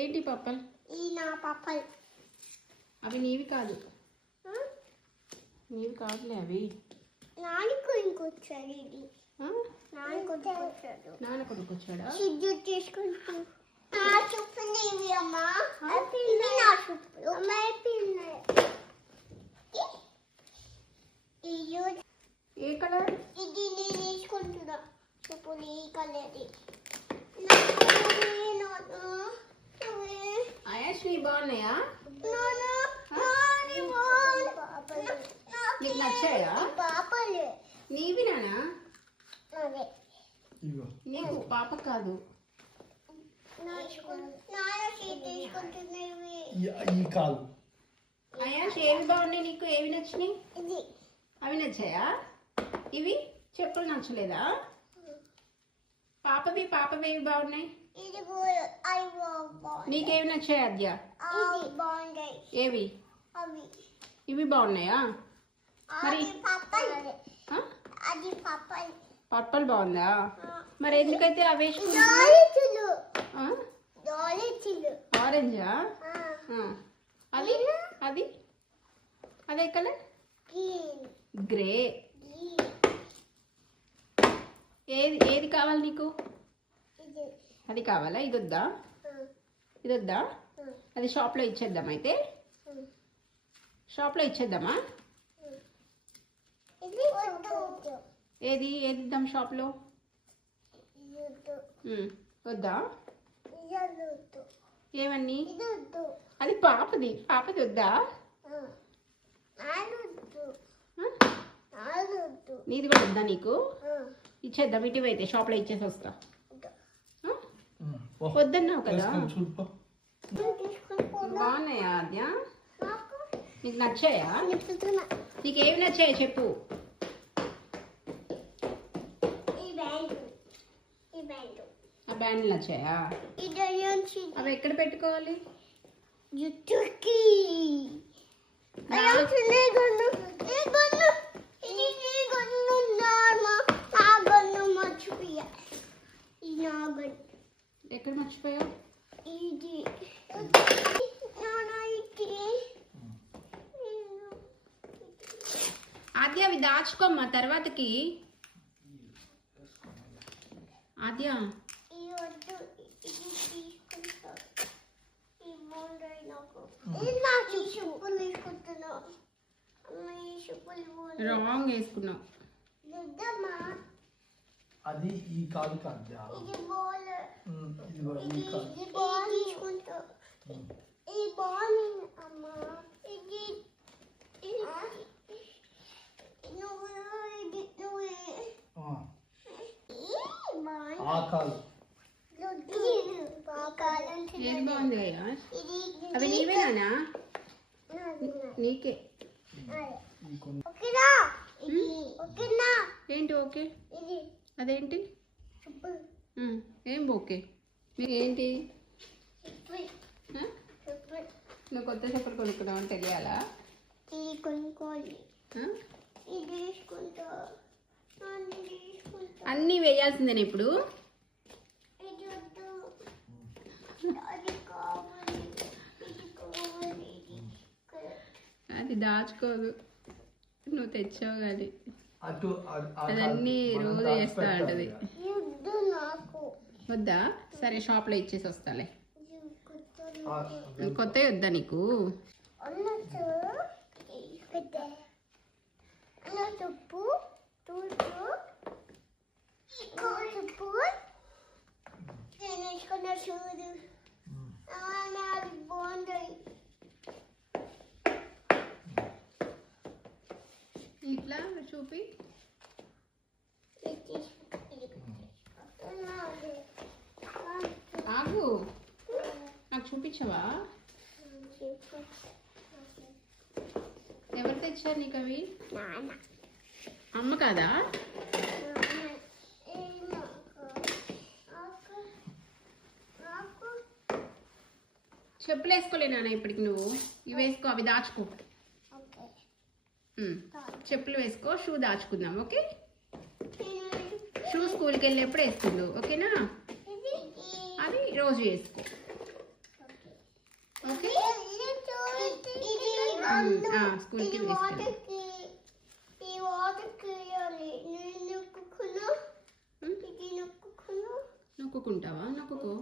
ఏంటి పప్పల్? ఈ నా పప్పల్. అవి నీవి కాదు. నీవి కాదులే అవి. నాన్నకు ఇంకొచ్చాడు ఇది. నాన్న కొడుకొచ్చాడా? సిద్ధు తీసుకుంటూ నా చెప్పులు ఇవి అమ్మా. ఇవి నా చెప్పులు. అమ్మా ఏ కలర్? ఇది నేను తీసుకుంటున్నా చెప్పులు ఈ కలర్. ఆయాష్ని బాగున్నాయా? నీకు నచ్చాయా? పాపలే నీవి నానా? అదే నీకు పాప కాదు. ఆయాష్ ఏవి బాగున్నాయి నీకు? ఏవి నచ్చినాయి? అవి నచ్చాయా? ఇవి చెప్పులు నచ్చలేదా? పాపవి ఏవి బాగున్నాయి? నీకేవి నచ్చాయి అద్య? ఏవి? ఇవి బాగున్నాయా? మరి పర్పల్ బాగుందా? మరి ఎందుకైతే అవి ఆరెంజా? అది అది అదే కలర్ గ్రే. ఏది కావాలి నీకు? అది కావాలా? ఇది వద్దా? ఇది వద్దా? అది షాప్లో ఇచ్చేద్దాం. అయితే షాప్లో ఇచ్చేద్దామా? ఏది ఇద్దాం షాప్లో? వద్దా? ఏమన్నీ? అది పాపది వద్దా? నీది కూడా వద్దా నీకు? ఇచ్చేద్దాం. ఇటువైతే షాప్లో ఇచ్చేసి వస్తా. వద్దన్నావు కదా. బాగున్నాయా ఆద్య? నీకు నచ్చాయా? నీకు ఏమి నచ్చాయో చెప్పు. ఆ బ్యాండ్లు నచ్చాయా? అవి ఎక్కడ పెట్టుకోవాలి? జుట్టుకి ఎక్కడ మర్చిపోయావు? ఇది ఆద్య అవి దాచుకోమ్మా తర్వాతకి. ఆద్య రాంగ్ వేసుకున్నావు. అది ఈ కాదు కాదు. ఏది బాగుంది కదా? అవి నీవేనా? నీకే. ఏంటి ఓకే? అదేంటి? ఏం ఓకే? మీకు ఏంటి? నువ్వు కొత్త చెప్పులు కొనుక్కున్నావు అని తెలియాలా? అన్నీ వేయాల్సిందేనా ఇప్పుడు? అది దాచుకోదు, నువ్వు తెచ్చావు కానీ. అదన్నీ రోజు వేస్తా ఉంటుంది. వద్దా? సరే షాప్లో ఇచ్చేసి వస్తాలే. కొత్తవి వద్దా నీకు? ఇట్లా చూపి. ఆగు, నాకు చూపించవా? ఎవరు తెచ్చారు నీకు అవి? అమ్మ కాదా? చెప్పులు వేసుకోలే నాన్న ఇప్పటికి. నువ్వు ఇవి వేసుకో, అవి దాచుకో. చెప్పులు వేసుకో, షూ దాచుకుందాం. ఓకే? షూ స్కూల్కి వెళ్ళేప్పుడు వేసుకుందు. ఓకేనా? అది రోజు వేసుకో. ఓకే స్కూల్కి ఇది తీసుకెళ్ళి వాటర్కి ఈ వాటర్కి వేయాలి నేను నొక్కుకున్నా ఇది నొక్కుకున్నా నొక్కుంటావా నొక్కుకో